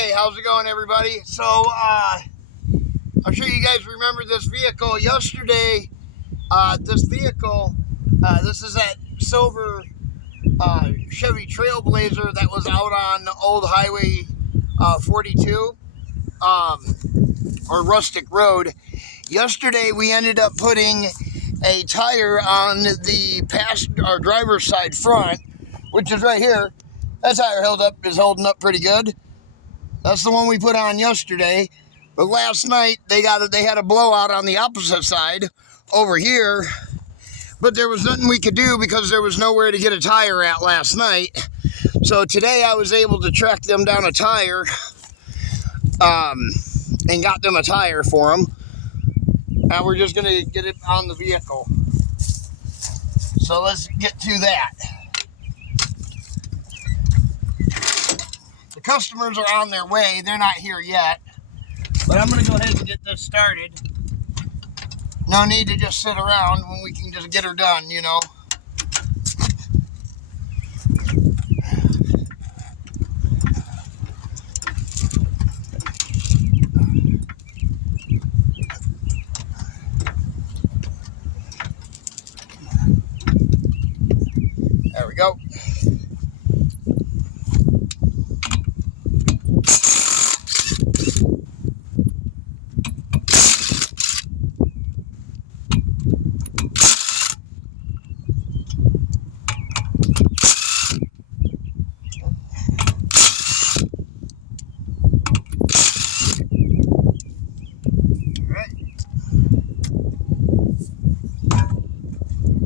Hey, how's it going, everybody? So, I'm sure you guys remember this vehicle yesterday. This is that silver Chevy Trailblazer that was out on Old Highway 42 or Rustic Road. Yesterday, we ended up putting a tire on the driver's side front, which is right here. That tire is holding up pretty good. That's the one we put on yesterday. But last night they had a blowout on the opposite side over here. But there was nothing we could do because there was nowhere to get a tire at last night. So today I was able to track them down a tire and got them a tire for them. And we're just gonna get it on the vehicle. So let's get to that. The customers are on their way. They're not here yet. But I'm going to go ahead and get this started. No need to just sit around when we can just get her done, you know. There we go.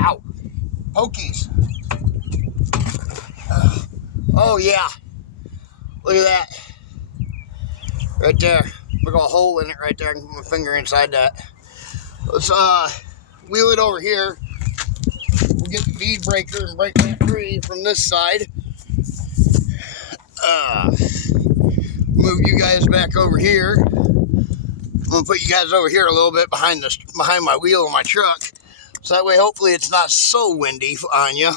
Ow. Pokies. Oh, yeah. Look at that. Right there. Big old hole in it right there. I can put my finger inside that. Let's wheel it over here. We'll get the bead breaker and break that free from this side. Move you guys back over here. I'm going to put you guys over here a little bit behind my wheel of my truck. So that way, hopefully, it's not so windy on you.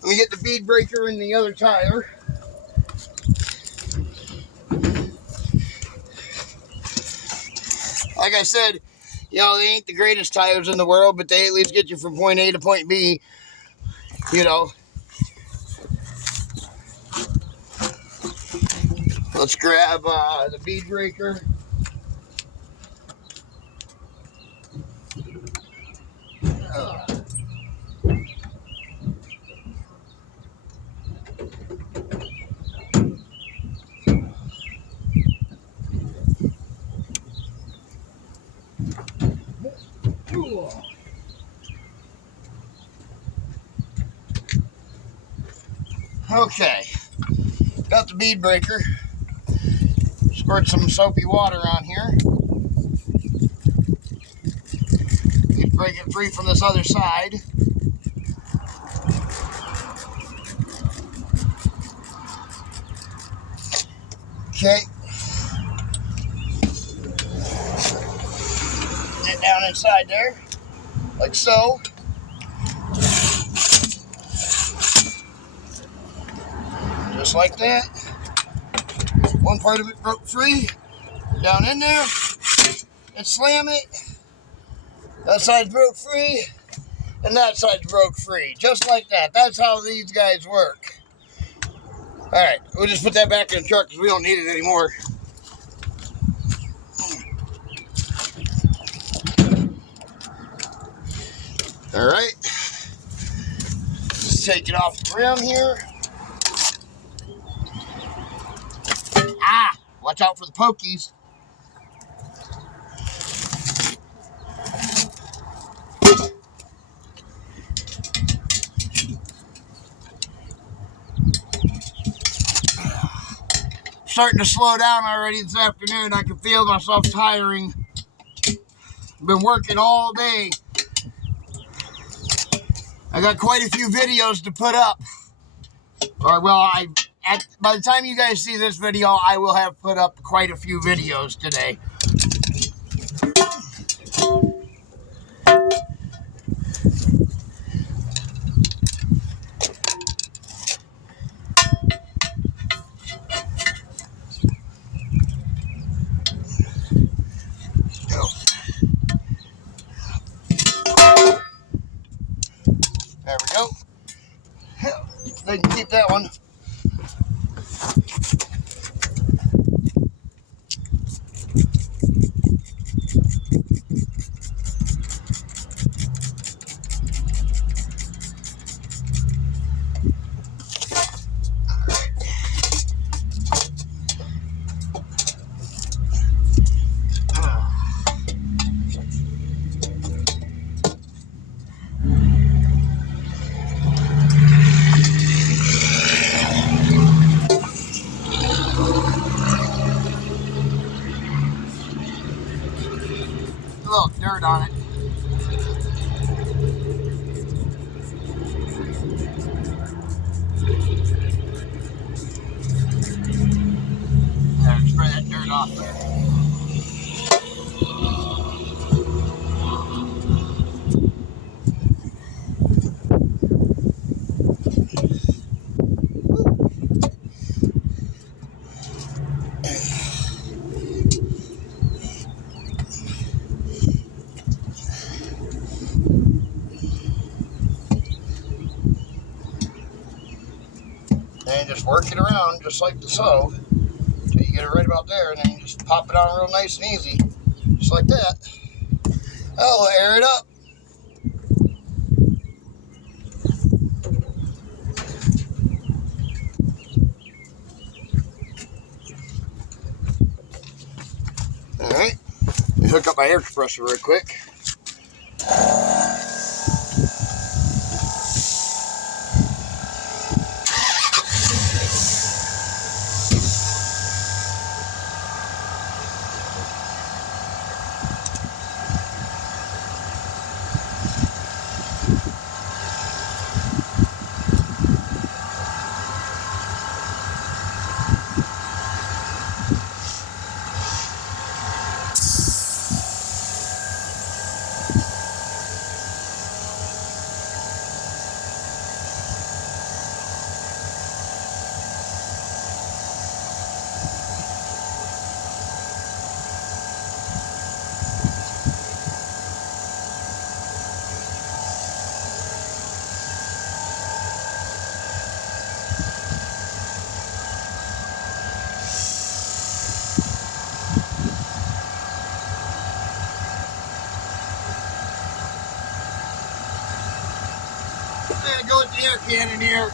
Let me get the bead breaker in the other tire. Like I said, you know, they ain't the greatest tires in the world, but they at least get you from point A to point B, you know. Let's grab the bead breaker. Okay, got the bead breaker. Squirt some soapy water on here. Let's break it free from this other side. Okay. Get down inside there, like so. Just like that. One part of it broke free. Down in there and slam it. That side broke free and that side broke free. Just like that. That's how these guys work. Alright, we'll just put that back in the truck because we don't need it anymore. Alright. Just take it off the rim here. Watch out for the pokies. Starting to slow down already this afternoon. I can feel myself tiring. Been working all day. I got quite a few videos to put up. Or well, by the time you guys see this video, I will have put up quite a few videos today. like that one. A little dirt on it. There, spray that dirt off there. And just work it around just like the so. Until you get it right about there, and then you just pop it on real nice and easy. Just like that. Oh, we'll air it up. Alright. Let me hook up my air compressor real quick. There, go with the air cannon here.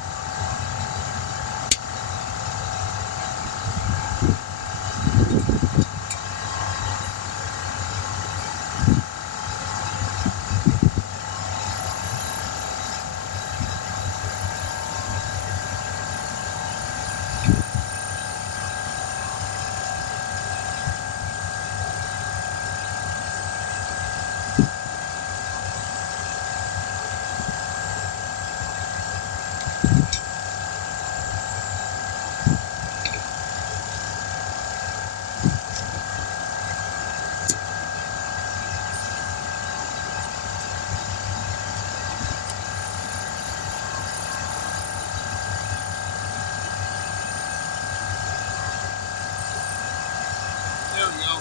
There we go.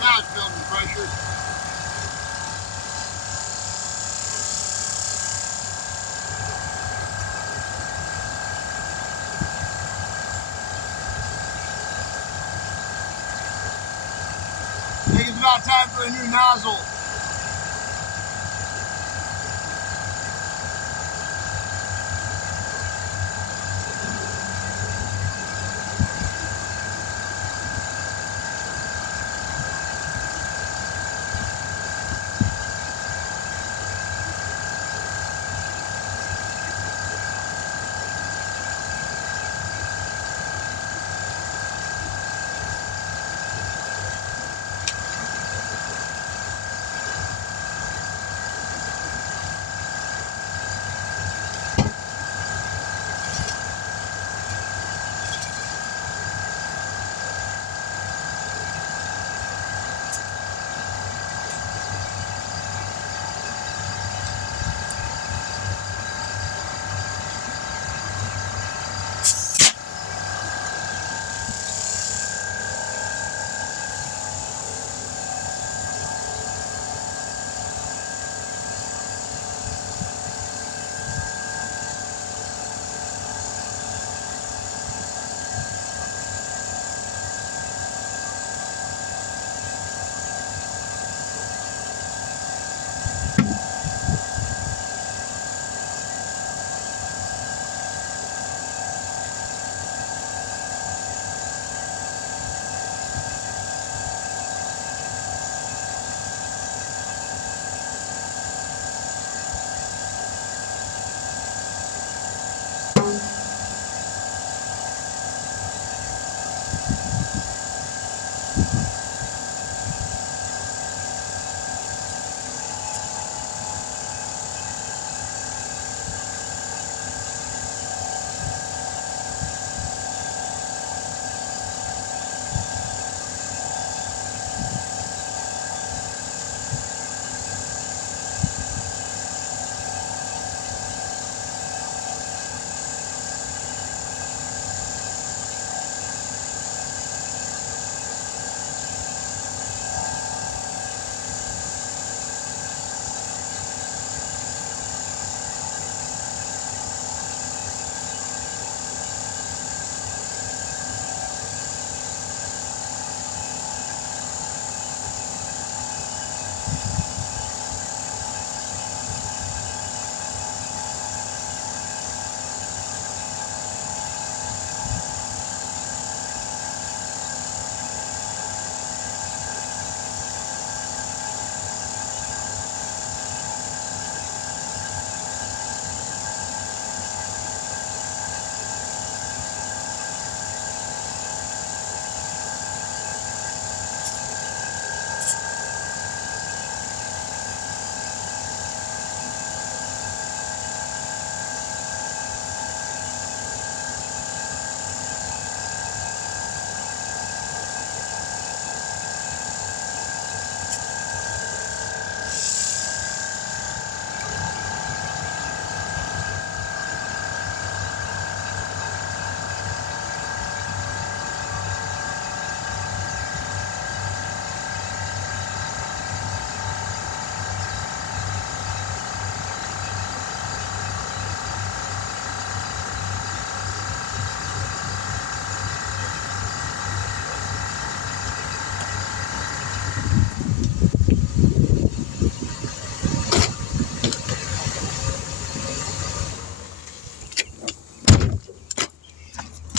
Now it's building pressure. I think it's about time for a new nozzle.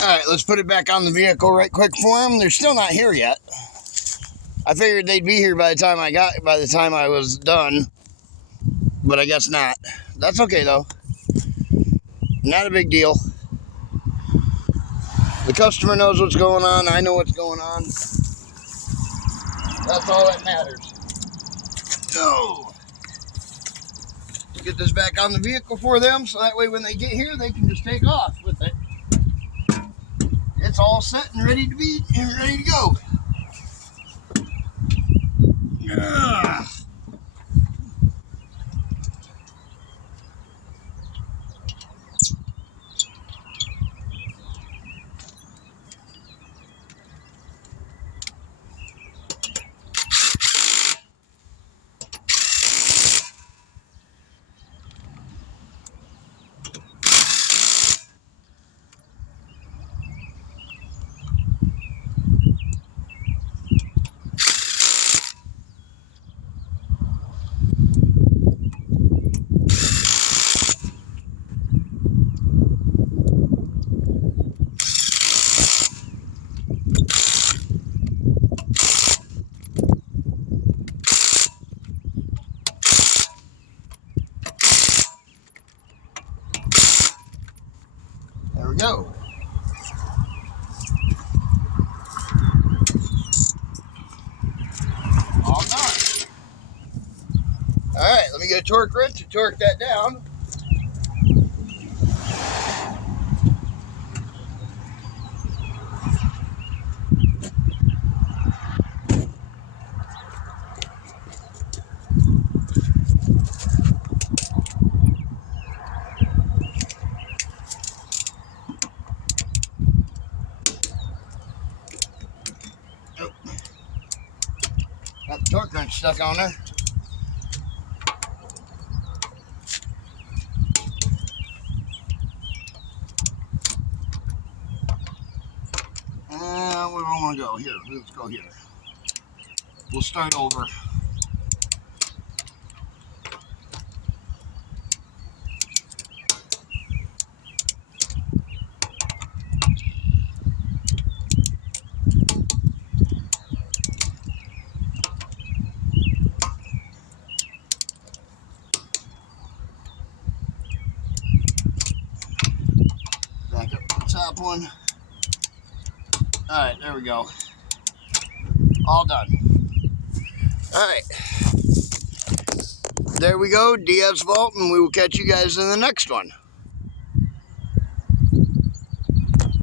Alright, let's put it back on the vehicle right quick for them. They're still not here yet. I figured they'd be here by the time I was done. But I guess not. That's okay though. Not a big deal. The customer knows what's going on. I know what's going on. That's all that matters. So, get this back on the vehicle for them so that way when they get here they can just take off with it. It's all set and ready to go. Ugh. There we go. All done. Alright, let me get a torque wrench to torque that down. Got the torque wrench stuck on there. Where do I want to go? Here, let's go here. We'll start over. Back up to the top one. Alright, there we go. All done. Alright. There we go, de-asphalt, and we will catch you guys in the next one.